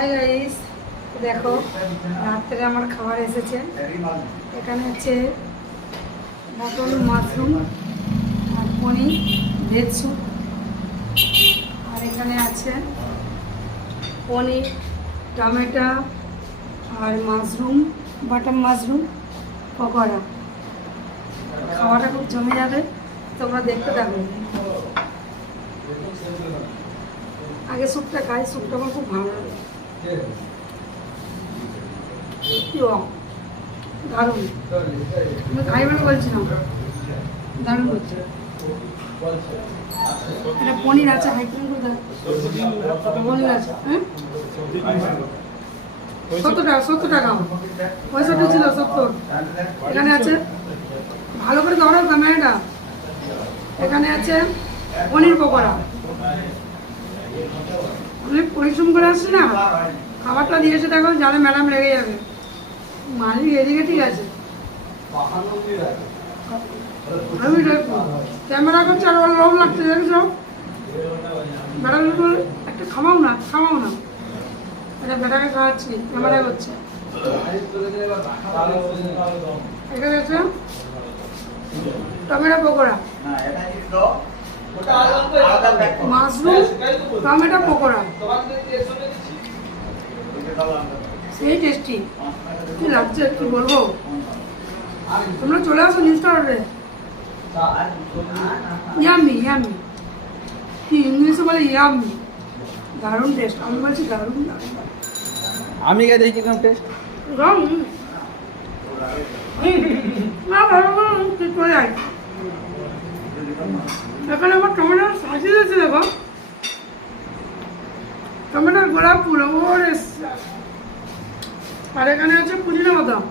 Hi guys, দেখো রাত্রে আমার খাবার এসেছে। এখানে হচ্ছে মটন, মাশরুম আর পনির, ভেজ স্যুপ। আর এখানে আছে পনির, টমেটো আর মাশরুম, বাটার মাশরুম পকোড়া। খাওয়াটা খুব জমে যাবে, তোমরা দেখতে থাকো। আগে স্যুপটা খাই, স্যুপটা আমার খুব ভালো লাগে। দারুণ, আমি খাই বলে বলছিলাম, দারুণ হচ্ছে। এটা পনির আছে, হাইকিং করে দাও। পনির আছে, হ্যাঁ 70 টাকা 65 ছিল 70। এখানে আছে, ভালো করে ধরো ক্যামেরাটা, এখানে আছে পনির পকোড়া। অনেক পরিশ্রম করে আসছি না, খাবারটা দিয়েছে দেখো, জানে ম্যাডাম লেগে যাবে। মালিক এদিকে ঠিক আছে, আমি ক্যামেরা করছি আর ওর লোভ লাগছে, দেখছো ম্যাডাম একটা খাওয়াও না, এটা ম্যাডামে খাওয়াচ্ছি, ক্যামেরা করছে। এখানে আছে tomato pakora, mushroom tomato pakora, সেই টেস্টি। কি লাগছে কি বলবো, তোমরা চলে আসো নিউজটা অর্ডারে। ইয়ামি ইয়ামি, কি ইংলিশে বলে ইয়ামি, দারুণ টেস্ট। আমি বলছি দারুণ দারুণ। আমি কে দেখি কেমন টেস্ট না ভালো কি করে যায়। এখানে আমার টমেটো সাজিয়ে দিয়েছে, দেখো টমেটোর গোলাপ ফুল। আর এখানে আছে পুদিনা বাদাম।